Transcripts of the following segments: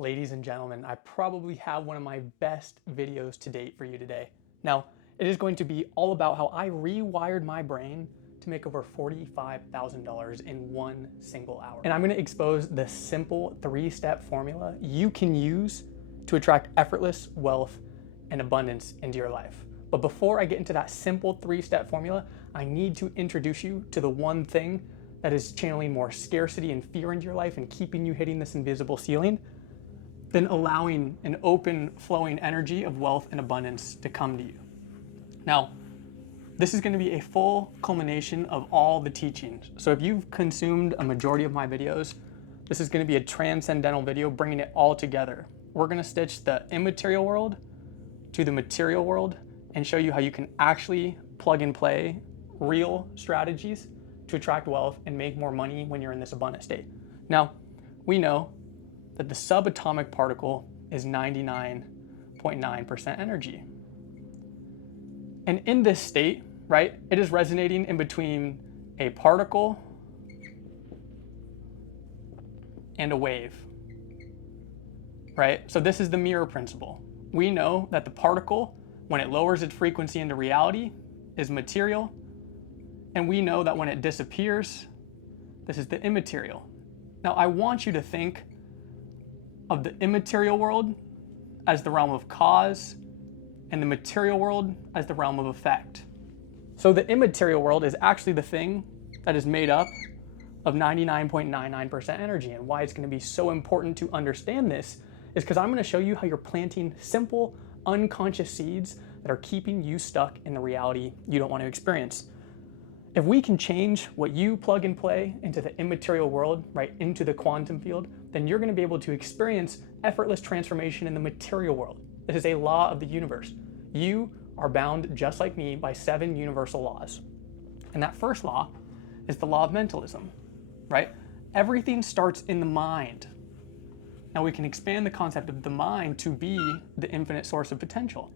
Ladies and gentlemen, I probably have one of my best videos to date for you today. Now, it is going to be all about how I rewired my brain to make over $45,000 in one single hour. And I'm gonna expose the simple 3-step formula you can use to attract effortless wealth and abundance into your life. But before I get into that simple 3-step formula, I need to introduce you to the one thing that is channeling more scarcity and fear into your life and keeping you hitting this invisible ceiling, then allowing an open, flowing energy of wealth and abundance to come to you. Now, this is going to be a full culmination of all the teachings. So if you've consumed a majority of my videos, this is going to be a transcendental video bringing it all together. We're going to stitch the immaterial world to the material world and show you how you can actually plug and play real strategies to attract wealth and make more money when you're in this abundant state. Now, we know that the subatomic particle is 99.9% energy. And in this state, right, it is resonating in between a particle and a wave, right? So this is the mirror principle. We know that the particle, when it lowers its frequency into reality, is material. And we know that when it disappears, this is the immaterial. Now, I want you to think of the immaterial world as the realm of cause and the material world as the realm of effect. So the immaterial world is actually the thing that is made up of 99.99% energy. And why it's going to be so important to understand this is because I'm going to show you how you're planting simple, unconscious seeds that are keeping you stuck in the reality you don't want to experience. If we can change what you plug and play into the immaterial world, right, into the quantum field, then you're going to be able to experience effortless transformation in the material world. This is a law of the universe. You are bound, just like me, by 7 universal laws. And that first law is the law of mentalism, right? Everything starts in the mind. Now we can expand the concept of the mind to be the infinite source of potential.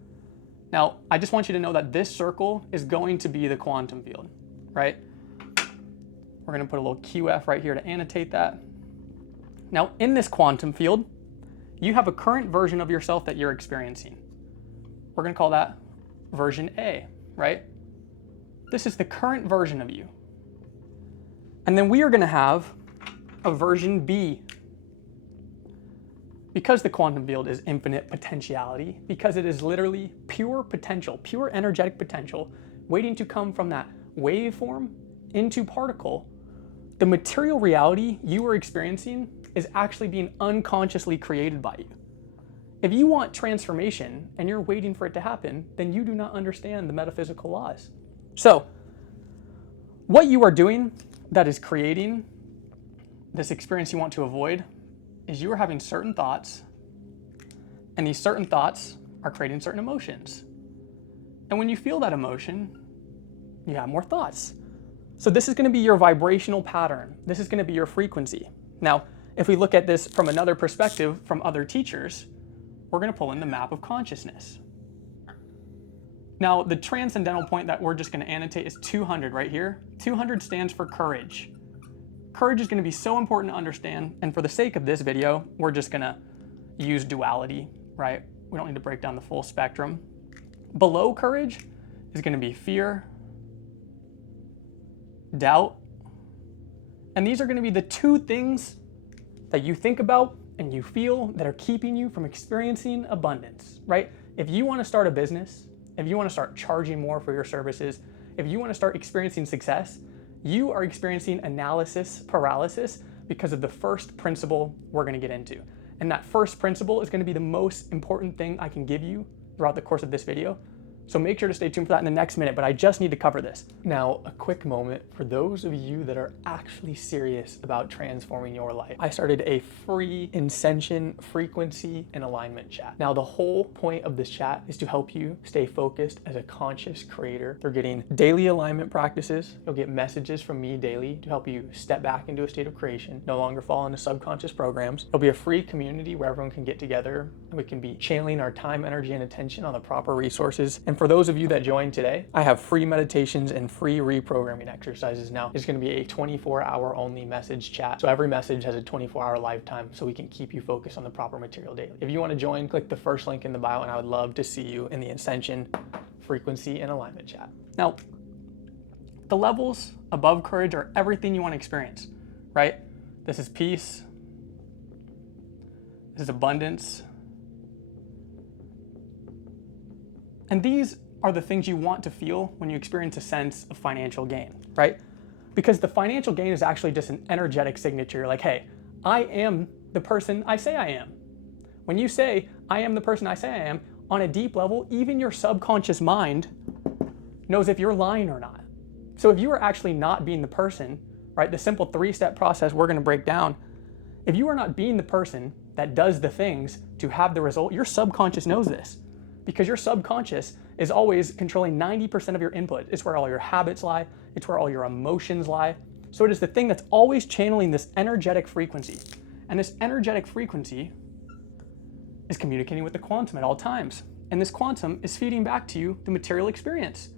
Now, I just want you to know that this circle is going to be the quantum field, right? We're going to put a little QF right here to annotate that. Now, in this quantum field, you have a current version of yourself that you're experiencing. We're going to call that version A, right? This is the current version of you. And then we are going to have a version B. Because the quantum field is infinite potentiality, because it is literally pure potential, pure energetic potential, waiting to come from that waveform into particle, the material reality you are experiencing is actually being unconsciously created by you. If you want transformation and you're waiting for it to happen, then you do not understand the metaphysical laws. So, what you are doing that is creating this experience you want to avoid is you are having certain thoughts, and these certain thoughts are creating certain emotions. And when you feel that emotion, you have more thoughts. So this is going to be your vibrational pattern. This is going to be your frequency. Now, if we look at this from another perspective from other teachers, we're going to pull in the map of consciousness. Now, the transcendental point that we're just going to annotate is 200 right here. 200 stands for courage. Courage is going to be so important to understand, and for the sake of this video, we're just going to use duality, right? We don't need to break down the full spectrum. Below courage is going to be fear, doubt, and these are going to be the 2 things that you think about and you feel that are keeping you from experiencing abundance, right? If you want to start a business, if you want to start charging more for your services, if you want to start experiencing success, you are experiencing analysis paralysis because of the first principle we're going to get into. And that first principle is going to be the most important thing I can give you throughout the course of this video. So make sure to stay tuned for that in the next minute, but I just need to cover this. Now, a quick moment for those of you that are actually serious about transforming your life. I started a free Ascension frequency and alignment chat. Now, the whole point of this chat is to help you stay focused as a conscious creator. They're getting daily alignment practices. You'll get messages from me daily to help you step back into a state of creation, no longer fall into subconscious programs. It'll be a free community where everyone can get together and we can be channeling our time, energy, and attention on the proper resources and And for those of you that joined today, I have free meditations and free reprogramming exercises now. It's going to be a 24-hour only message chat. So every message has a 24-hour lifetime so we can keep you focused on the proper material daily. If you want to join, click the first link in the bio, and I would love to see you in the Ascension Frequency and Alignment chat. Now, the levels above courage are everything you want to experience, right? This is peace. This is abundance. And these are the things you want to feel when you experience a sense of financial gain, right? Because the financial gain is actually just an energetic signature. You're like, hey, I am the person I say I am. When you say, I am the person I say I am, on a deep level, even your subconscious mind knows if you're lying or not. So if you are actually not being the person, right, the simple 3-step process we're going to break down, if you are not being the person that does the things to have the result, your subconscious knows this. Because your subconscious is always controlling 90% of your input. It's where all your habits lie. It's where all your emotions lie. So it is the thing that's always channeling this energetic frequency. And this energetic frequency is communicating with the quantum at all times. And this quantum is feeding back to you the material experience,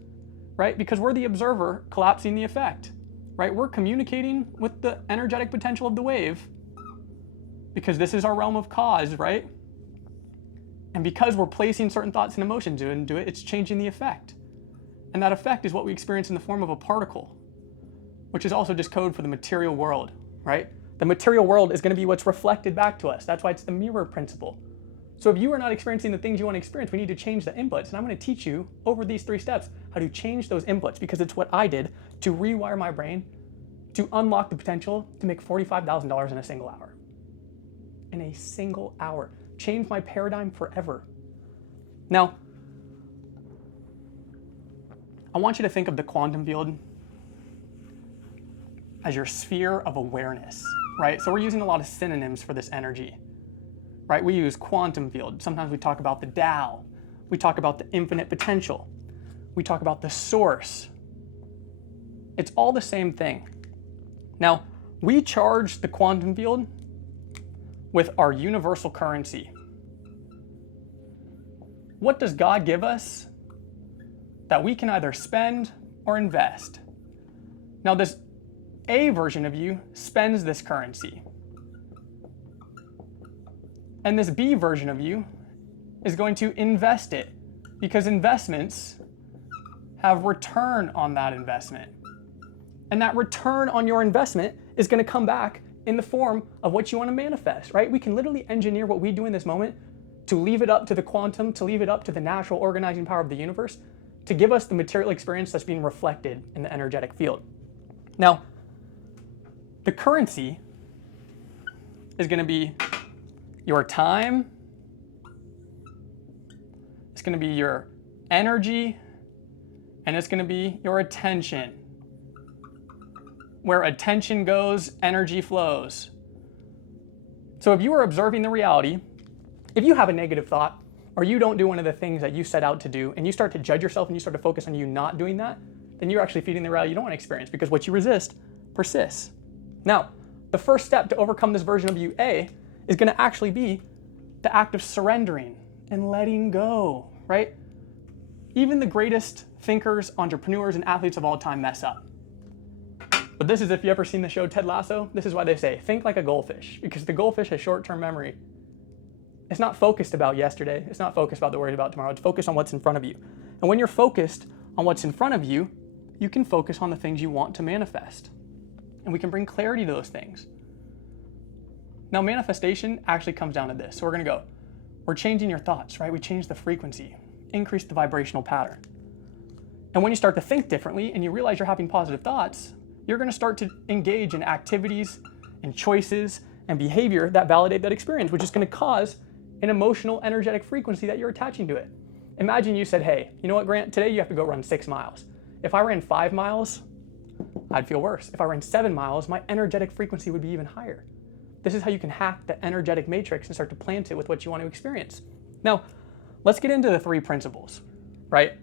right? Because we're the observer collapsing the effect, right? We're communicating with the energetic potential of the wave because this is our realm of cause, right? And because we're placing certain thoughts and emotions into it, it's changing the effect. And that effect is what we experience in the form of a particle, which is also just code for the material world, right? The material world is going to be what's reflected back to us. That's why it's the mirror principle. So if you are not experiencing the things you want to experience, we need to change the inputs. And I'm going to teach you over these 3 steps how to change those inputs, because it's what I did to rewire my brain to unlock the potential to make $45,000 in a single hour. In a single hour. Changed my paradigm forever. Now, I want you to think of the quantum field as your sphere of awareness, right? So we're using a lot of synonyms for this energy, right? We use quantum field. Sometimes we talk about the Tao. We talk about the infinite potential. We talk about the source. It's all the same thing. Now, we charge the quantum field with our universal currency. What does God give us that we can either spend or invest? Now, this A version of you spends this currency. And this B version of you is going to invest it, because investments have return on that investment. And that return on your investment is going to come back in the form of what you want to manifest, right? We can literally engineer what we do in this moment to leave it up to the quantum, to leave it up to the natural organizing power of the universe, to give us the material experience that's being reflected in the energetic field. Now, the currency is going to be your time, it's going to be your energy, and it's going to be your attention. Where attention goes, energy flows. So if you are observing the reality, if you have a negative thought, or you don't do one of the things that you set out to do, and you start to judge yourself and you start to focus on you not doing that, then you're actually feeding the reality you don't want to experience, because what you resist persists. Now, the first step to overcome this version of you, A, is going to actually be the act of surrendering and letting go, right? Even the greatest thinkers, entrepreneurs, and athletes of all time mess up. But this is, if you ever seen the show Ted Lasso, this is why they say, think like a goldfish, because the goldfish has short-term memory. It's not focused about yesterday. It's not focused about the worries about tomorrow. It's focused on what's in front of you. And when you're focused on what's in front of you, you can focus on the things you want to manifest. And we can bring clarity to those things. Now, manifestation actually comes down to this. So we're going to go, we're changing your thoughts, right? We change the frequency, increase the vibrational pattern. And when you start to think differently and you realize you're having positive thoughts, you're going to start to engage in activities and choices and behavior that validate that experience, which is going to cause an emotional, energetic frequency that you're attaching to it. Imagine you said, hey, you know what, Grant, today you have to go run 6 miles. If I ran 5 miles, I'd feel worse. If I ran 7 miles, my energetic frequency would be even higher. This is how you can hack the energetic matrix and start to plant it with what you want to experience. Now, let's get into the 3 principles, right?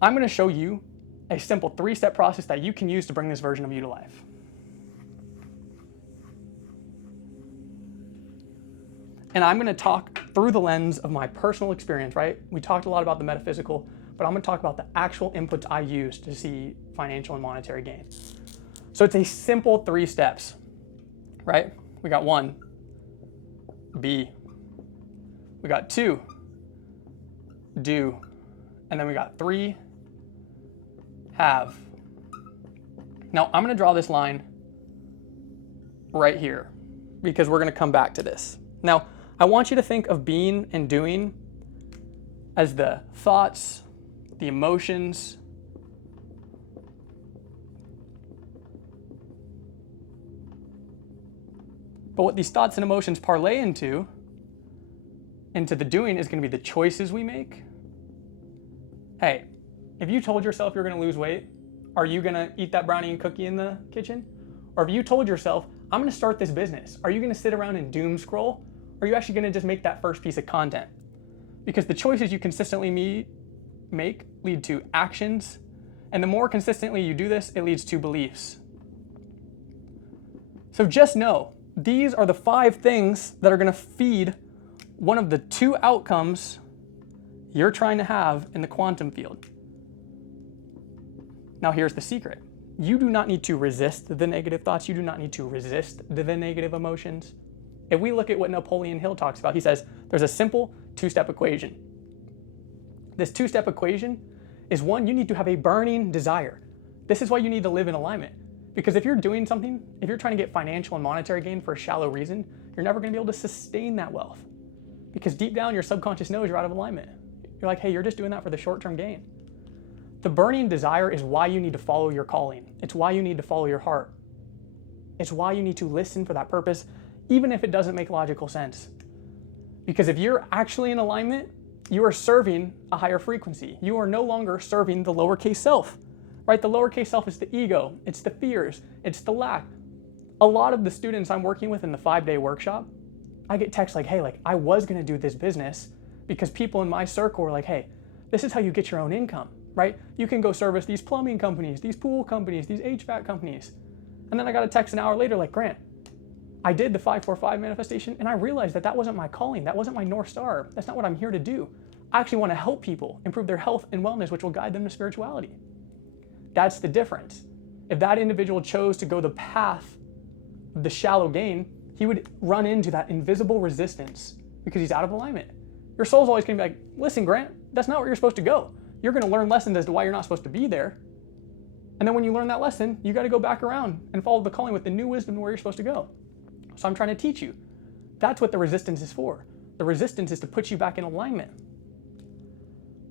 I'm going to show you a simple 3-step process that you can use to bring this version of you to life. And I'm going to talk through the lens of my personal experience, right? We talked a lot about the metaphysical. but I'm gonna talk about the actual inputs I use to see financial and monetary gain. So it's a simple 3 steps, right? We got 1, be. We got 2, do. And then we got 3, have. Now I'm gonna draw this line right here because we're gonna come back to this. Now, I want you to think of being and doing as the thoughts, the emotions, but what these thoughts and emotions parlay into the doing is gonna be the choices we make. Hey, if you told yourself you're gonna lose weight, are you gonna eat that brownie and cookie in the kitchen? Or if you told yourself, I'm gonna start this business, are you gonna sit around and doom scroll? Or are you actually gonna just make that first piece of content? Because the choices you consistently make lead to actions, and the more consistently you do this, it leads to beliefs. So just know, these are the 5 things that are gonna feed one of the 2 outcomes you're trying to have in the quantum field. Now here's the secret. You do not need to resist the negative thoughts. You do not need to resist the negative emotions. If we look at what Napoleon Hill talks about, he says there's a simple 2-step equation. This 2-step equation is 1, you need to have a burning desire. This is why you need to live in alignment. Because if you're doing something, if you're trying to get financial and monetary gain for a shallow reason, you're never gonna be able to sustain that wealth. Because deep down, your subconscious knows you're out of alignment. You're like, hey, you're just doing that for the short-term gain. The burning desire is why you need to follow your calling. It's why you need to follow your heart. It's why you need to listen for that purpose, even if it doesn't make logical sense. Because if you're actually in alignment, you are serving a higher frequency. You are no longer serving the lowercase self, right? The lowercase self is the ego, it's the fears, it's the lack. A lot of the students I'm working with in the 5-day workshop, I get texts like, hey, like I was gonna do this business because people in my circle were like, hey, this is how you get your own income, right? You can go service these plumbing companies, these pool companies, these HVAC companies. And then I got a text an hour later like, Grant, I did the 545 manifestation and I realized that wasn't my calling. That wasn't my North Star. That's not what I'm here to do. I actually want to help people improve their health and wellness, which will guide them to spirituality. That's the difference. If that individual chose to go the path of the shallow gain, he would run into that invisible resistance because he's out of alignment. Your soul's always going to be like, listen, Grant, that's not where you're supposed to go. You're going to learn lessons as to why you're not supposed to be there. And then when you learn that lesson, you got to go back around and follow the calling with the new wisdom where you're supposed to go. So I'm trying to teach you. That's what the resistance is for. The resistance is to put you back in alignment.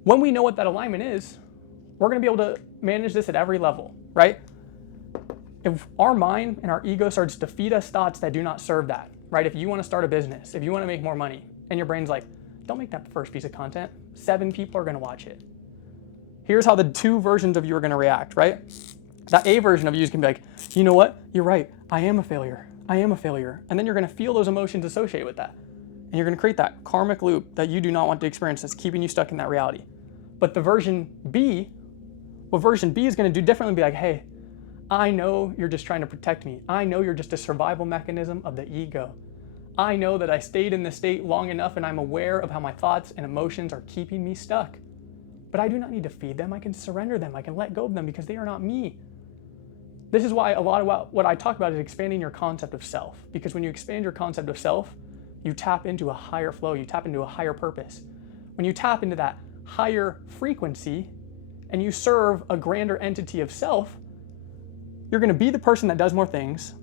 When we know what that alignment is, we're going to be able to manage this at every level, right? If our mind and our ego starts to feed us thoughts that do not serve that, right? If you want to start a business, if you want to make more money, and your brain's like, don't make that the first piece of content. 7 people are going to watch it. Here's how the 2 versions of you are going to react, right? That A version of you is going to be like, you know what? You're right. I am a failure. I am a failure. And then you're going to feel those emotions associated with that. And you're going to create that karmic loop that you do not want to experience that's keeping you stuck in that reality. But the version B, what version B is going to do differently be like, hey, I know you're just trying to protect me. I know you're just a survival mechanism of the ego. I know that I stayed in this state long enough and I'm aware of how my thoughts and emotions are keeping me stuck. But I do not need to feed them. I can surrender them. I can let go of them because they are not me. This is why a lot of what I talk about is expanding your concept of self. Because when you expand your concept of self, you tap into a higher flow. You tap into a higher purpose. When you tap into that higher frequency and you serve a grander entity of self, you're going to be the person that does more things.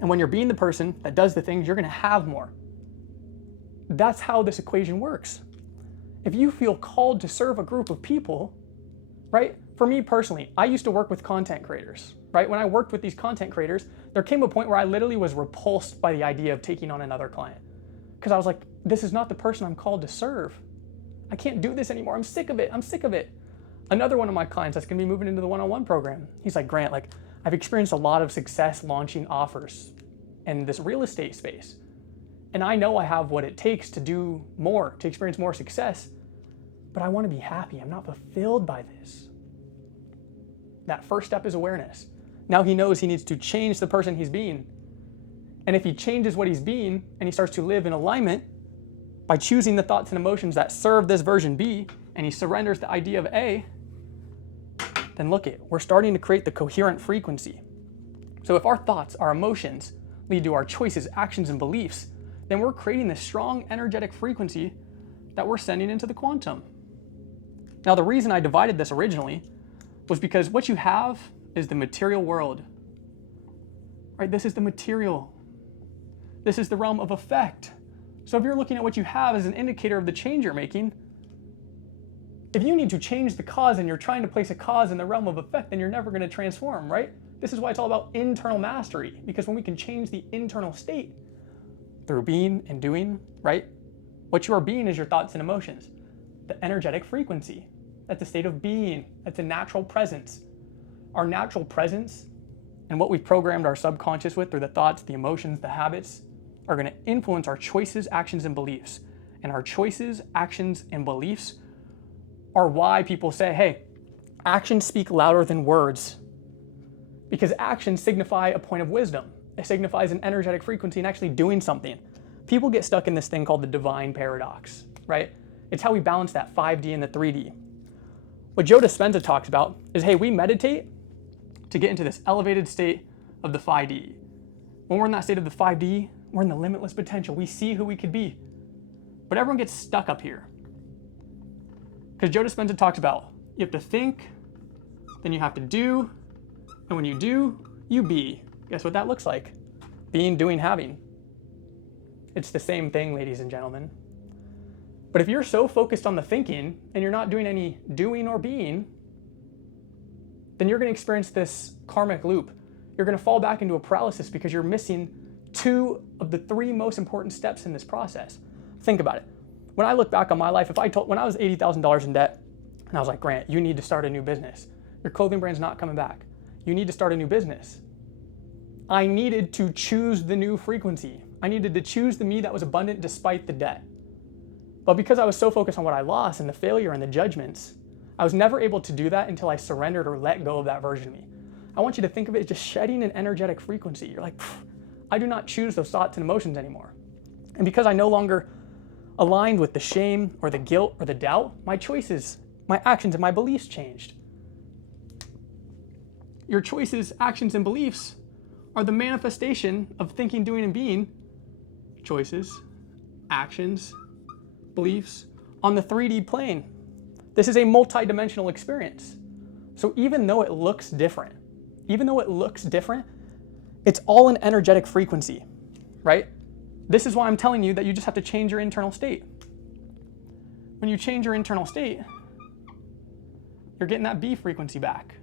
And when you're being the person that does the things, you're going to have more. That's how this equation works. If you feel called to serve a group of people, right? For me personally, I used to work with content creators, right? When I worked with these content creators, there came a point where I literally was repulsed by the idea of taking on another client. Because I was like, this is not the person I'm called to serve. I can't do this anymore. I'm sick of it. I'm sick of it. Another one of my clients that's going to be moving into the one-on-one program, he's like, Grant, like, I've experienced a lot of success launching offers in this real estate space. And I know I have what it takes to do more, to experience more success, but I want to be happy. I'm not fulfilled by this. That first step is awareness. Now he knows he needs to change the person he's being. And if he changes what he's being and he starts to live in alignment by choosing the thoughts and emotions that serve this version B, and he surrenders the idea of A, then look it, we're starting to create the coherent frequency. So if our thoughts, our emotions lead to our choices, actions, and beliefs, then we're creating this strong energetic frequency that we're sending into the quantum. Now, the reason I divided this originally was because what you have is the material world, right? This is the material. This is the realm of effect. So if you're looking at what you have as an indicator of the change you're making, if you need to change the cause and you're trying to place a cause in the realm of effect, then you're never going to transform, right? This is why it's all about internal mastery, because when we can change the internal state through being and doing, right? What you are being is your thoughts and emotions. The energetic frequency, that's a state of being. That's a natural presence. Our natural presence and what we've programmed our subconscious with through the thoughts, the emotions, the habits are going to influence our choices, actions, and beliefs. And our choices, actions, and beliefs are why people say, hey, actions speak louder than words. Because actions signify a point of wisdom. It signifies an energetic frequency and actually doing something. People get stuck in this thing called the divine paradox, right? It's how we balance that 5D and the 3D. What Joe Dispenza talks about is, hey, we meditate to get into this elevated state of the 5D. When we're in that state of the 5D, we're in the limitless potential. We see who we could be. But everyone gets stuck up here. Because Joe Dispenza talks about, you have to think, then you have to do, and when you do, you be. Guess what that looks like? Being, doing, having. It's the same thing, ladies and gentlemen. But if you're so focused on the thinking and you're not doing any doing or being, then you're going to experience this karmic loop. You're going to fall back into a paralysis because you're missing 2 of the 3 most important steps in this process. Think about it. When I look back on my life, when I was $80,000 in debt, and I was like, Grant, you need to start a new business. Your clothing brand's not coming back. You need to start a new business. I needed to choose the new frequency. I needed to choose the me that was abundant despite the debt. But because I was so focused on what I lost and the failure and the judgments, I was never able to do that until I surrendered or let go of that version of me. I want you to think of it as just shedding an energetic frequency. You're like, I do not choose those thoughts and emotions anymore. And because I no longer aligned with the shame or the guilt or the doubt, my choices, my actions, and my beliefs changed. Your choices, actions, and beliefs are the manifestation of thinking, doing, and being. Choices, actions, beliefs on the 3D plane. This is a multi-dimensional experience. So even though it looks different, it's all an energetic frequency, right? This is why I'm telling you that you just have to change your internal state. When you change your internal state, you're getting that B frequency back.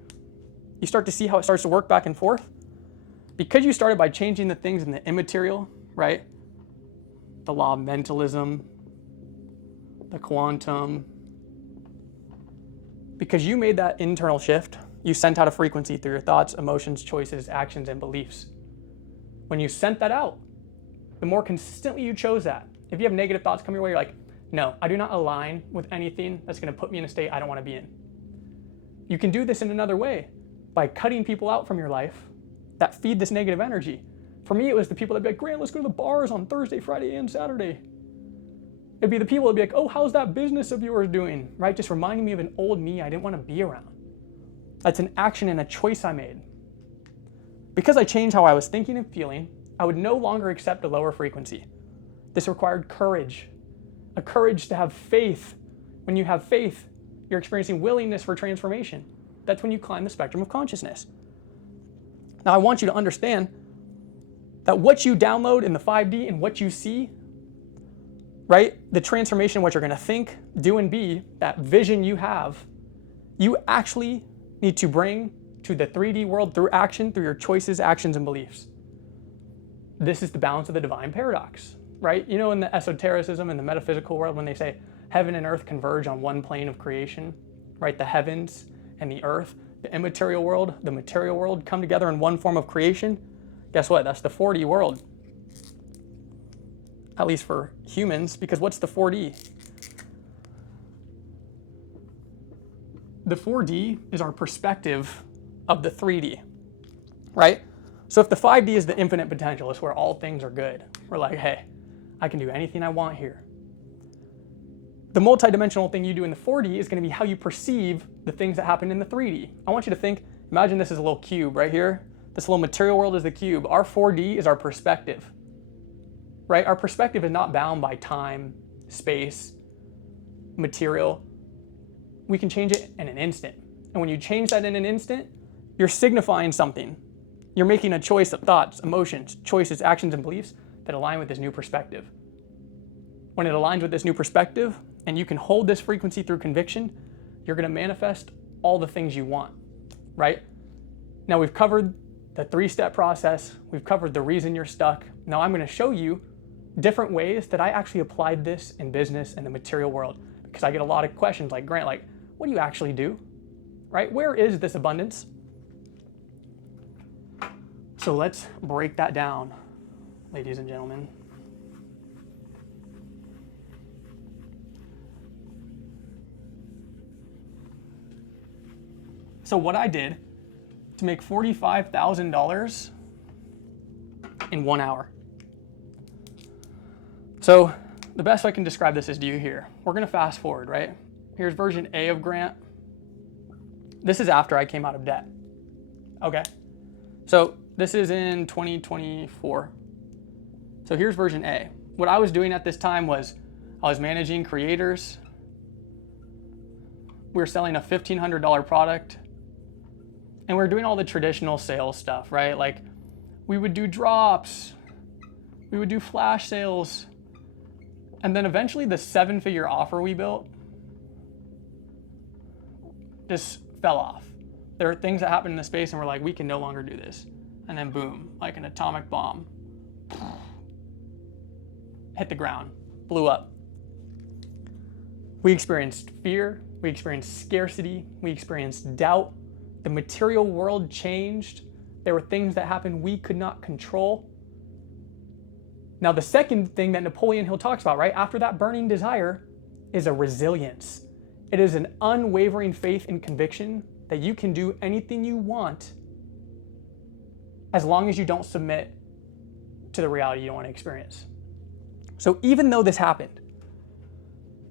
You start to see how it starts to work back and forth. Because you started by changing the things in the immaterial, right? The law of mentalism, the quantum. Because you made that internal shift, you sent out a frequency through your thoughts, emotions, choices, actions, and beliefs. When you sent that out, the more consistently you chose that. If you have negative thoughts come your way, you're like, no, I do not align with anything that's going to put me in a state I don't want to be in. You can do this in another way by cutting people out from your life that feed this negative energy. For me, it was the people that'd be like, Grant, let's go to the bars on Thursday, Friday, and Saturday. It'd be the people that'd be like, oh, how's that business of yours doing? Right? Just reminding me of an old me I didn't want to be around. That's an action and a choice I made. Because I changed how I was thinking and feeling, I would no longer accept a lower frequency. This required courage, a courage to have faith. When you have faith, you're experiencing willingness for transformation. That's when you climb the spectrum of consciousness. Now, I want you to understand that what you download in the 5D and what you see, right? The transformation, what you're going to think, do, and be, that vision you have, you actually need to bring to the 3D world through action, through your choices, actions, and beliefs. This is the balance of the divine paradox, right? You know, in the esotericism and the metaphysical world, when they say heaven and earth converge on one plane of creation, right? The heavens and the earth, the immaterial world, the material world come together in one form of creation. Guess what? That's the 4D world. At least for humans, because what's the 4D? The 4D is our perspective of the 3D, right? So if the 5D is the infinite potential, it's where all things are good. We're like, hey, I can do anything I want here. The multidimensional thing you do in the 4D is going to be how you perceive the things that happen in the 3D. I want you to think, imagine this is a little cube right here. This little material world is the cube. Our 4D is our perspective, right? Our perspective is not bound by time, space, material. We can change it in an instant. And when you change that in an instant, you're signifying something. You're making a choice of thoughts, emotions, choices, actions, and beliefs that align with this new perspective. When it aligns with this new perspective, and you can hold this frequency through conviction, you're going to manifest all the things you want, right? Now we've covered the 3-step process. We've covered the reason you're stuck. Now I'm going to show you different ways that I actually applied this in business and the material world, because I get a lot of questions like, Grant, like, what do you actually do, right? Where is this abundance? So let's break that down, ladies and gentlemen. So what I did to make $45,000 in 1 hour. So the best I can describe this is to you here. We're gonna fast forward, right? Here's version A of Grant. This is after I came out of debt, okay? So this is in 2024. So here's version A. What I was doing at this time was I was managing creators. We were selling a $1,500 product. And we're doing all the traditional sales stuff, right? Like we would do drops, we would do flash sales, and then eventually the 7-figure offer we built just fell off. There are things that happen in the space and we're like, we can no longer do this. And then boom, like an atomic bomb, hit the ground, blew up. We experienced fear, we experienced scarcity, we experienced doubt. The material world changed. There were things that happened we could not control. Now, the second thing that Napoleon Hill talks about, right, after that burning desire, is a resilience. It is an unwavering faith and conviction that you can do anything you want as long as you don't submit to the reality you don't want to experience. So even though this happened,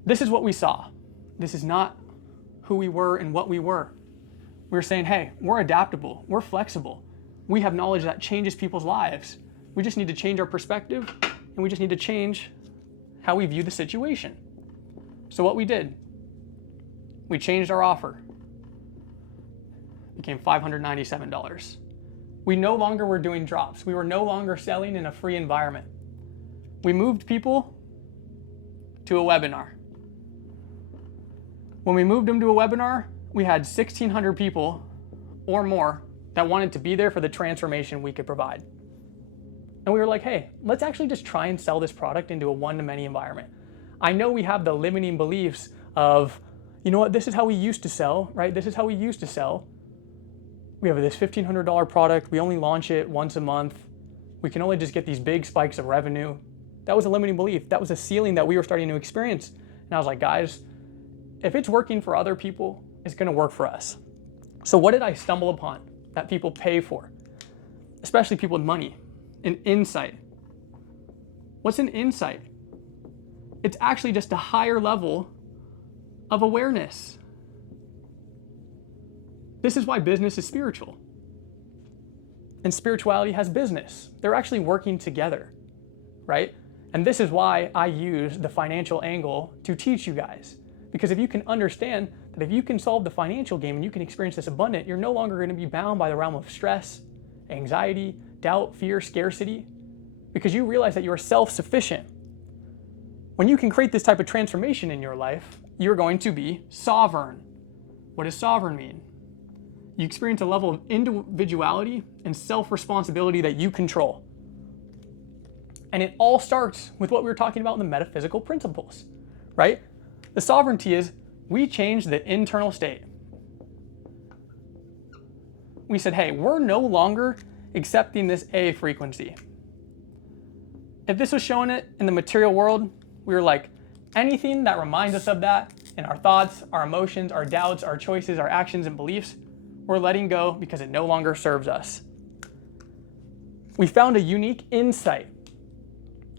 this is what we saw. This is not who we were and what we were. We were saying, hey, we're adaptable, we're flexible. We have knowledge that changes people's lives. We just need to change our perspective, and we just need to change how we view the situation. So what we did, we changed our offer. It became $597. We no longer were doing drops. We were no longer selling in a free environment. We moved people to a webinar. When we moved them to a webinar, we had 1,600 people or more that wanted to be there for the transformation we could provide. And we were like, hey, let's actually just try and sell this product into a one-to-many environment. I know we have the limiting beliefs of, you know what, this is how we used to sell, right? This is how we used to sell. We have this $1,500 product. We only launch it once a month. We can only just get these big spikes of revenue. That was a limiting belief. That was a ceiling that we were starting to experience. And I was like, guys, if it's working for other people, it's going to work for us. So what did I stumble upon that people pay for? Especially people with money. An insight. What's an insight? It's actually just a higher level of awareness. This is why business is spiritual. And spirituality has business. They're actually working together, right? And this is why I use the financial angle to teach you guys. Because if you can understand that if you can solve the financial game and you can experience this abundant, you're no longer going to be bound by the realm of stress, anxiety, doubt, fear, scarcity, because you realize that you are self-sufficient. When you can create this type of transformation in your life, you're going to be sovereign. What does sovereign mean? You experience a level of individuality and self-responsibility that you control. And it all starts with what we were talking about in the metaphysical principles, right? The sovereignty is we change the internal state. We said, hey, we're no longer accepting this A frequency. If this was showing it in the material world, we were like, anything that reminds us of that in our thoughts, our emotions, our doubts, our choices, our actions and beliefs, we're letting go because it no longer serves us. We found a unique insight.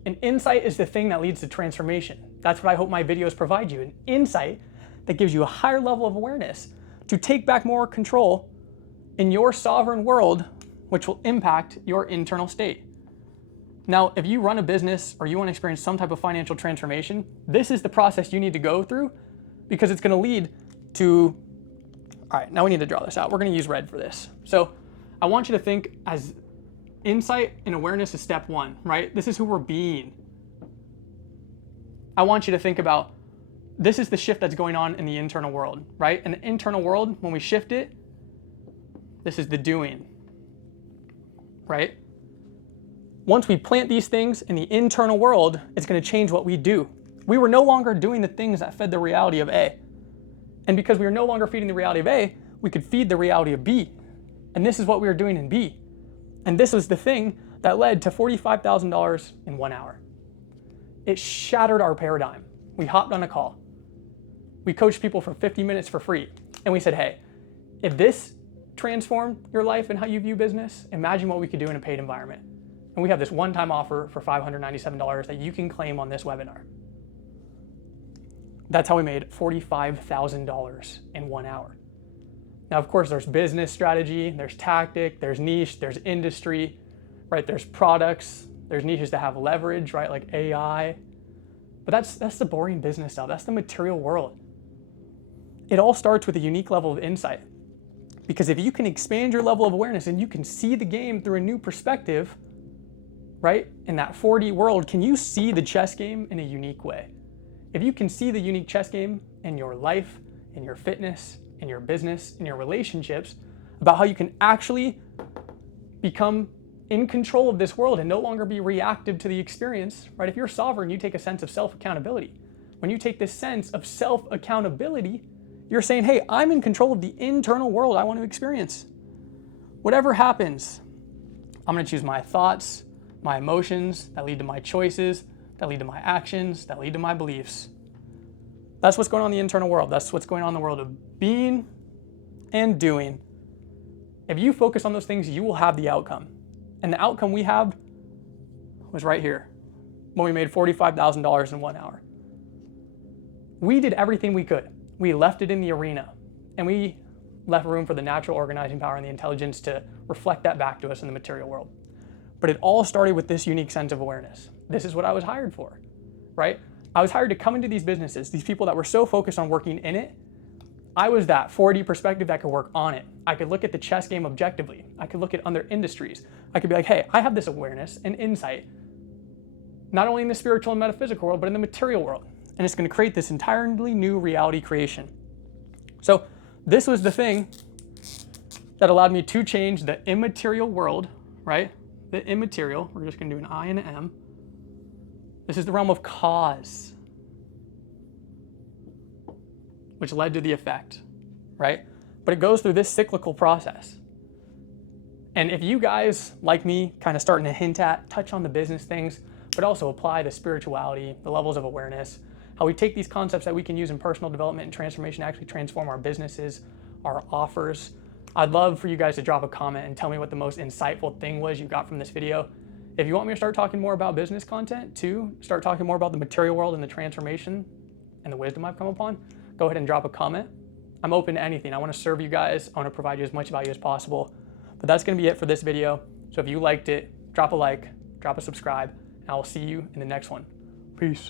An insight is the thing that leads to transformation. That's what I hope my videos provide you, an insight that gives you a higher level of awareness to take back more control in your sovereign world, which will impact your internal state. Now, if you run a business or you want to experience some type of financial transformation, this is the process you need to go through, because it's going to lead to, all right, now we need to draw this out. We're going to use red for this. So I want you to think as insight and awareness is step one, right? This is who we're being. I want you to think about, this is the shift that's going on in the internal world, right? In the internal world, when we shift it, this is the doing, right? Once we plant these things in the internal world, it's going to change what we do. We were no longer doing the things that fed the reality of A. And because we were no longer feeding the reality of A, we could feed the reality of B. And this is what we were doing in B. And this was the thing that led to $45,000 in 1 hour. It shattered our paradigm. We hopped on a call. We coached people for 50 minutes for free. And we said, hey, if this transformed your life and how you view business, imagine what we could do in a paid environment. And we have this one-time offer for $597 that you can claim on this webinar. That's how we made $45,000 in 1 hour. Now, of course, there's business strategy, there's tactic, there's niche, there's industry, right? There's products, there's niches that have leverage, right? Like AI. But that's the boring business stuff. That's the material world. It all starts with a unique level of insight. Because if you can expand your level of awareness and you can see the game through a new perspective, right? In that 4D world, can you see the chess game in a unique way? If you can see the unique chess game in your life, in your fitness, in your business, in your relationships, about how you can actually become in control of this world and no longer be reactive to the experience, right? If you're sovereign, you take a sense of self-accountability. When you take this sense of self-accountability, you're saying, hey, I'm in control of the internal world I want to experience. Whatever happens, I'm going to choose my thoughts, my emotions that lead to my choices, that lead to my actions, that lead to my beliefs. That's what's going on in the internal world. That's what's going on in the world of being and doing. If you focus on those things, you will have the outcome. And the outcome we have was right here, when we made $45,000 in 1 hour. We did everything we could. We left it in the arena, and we left room for the natural organizing power and the intelligence to reflect that back to us in the material world. But it all started with this unique sense of awareness. This is what I was hired for, right? I was hired to come into these businesses, these people that were so focused on working in it. I was that 4D perspective that could work on it. I could look at the chess game objectively. I could look at other industries. I could be like, hey, I have this awareness and insight, not only in the spiritual and metaphysical world, but in the material world. And it's going to create this entirely new reality creation. So this was the thing that allowed me to change the immaterial world, right? The immaterial, we're just going to do an I and an M. This is the realm of cause, which led to the effect, right? But it goes through this cyclical process. And if you guys, like me, kind of starting to hint at, touch on the business things, but also apply the spirituality, the levels of awareness, how we take these concepts that we can use in personal development and transformation to actually transform our businesses, our offers. I'd love for you guys to drop a comment and tell me what the most insightful thing was you got from this video. If you want me to start talking more about business content too, start talking more about the material world and the transformation and the wisdom I've come upon, go ahead and drop a comment. I'm open to anything. I want to serve you guys. I want to provide you as much value as possible. But that's going to be it for this video. So if you liked it, drop a like, drop a subscribe, and I will see you in the next one. Peace.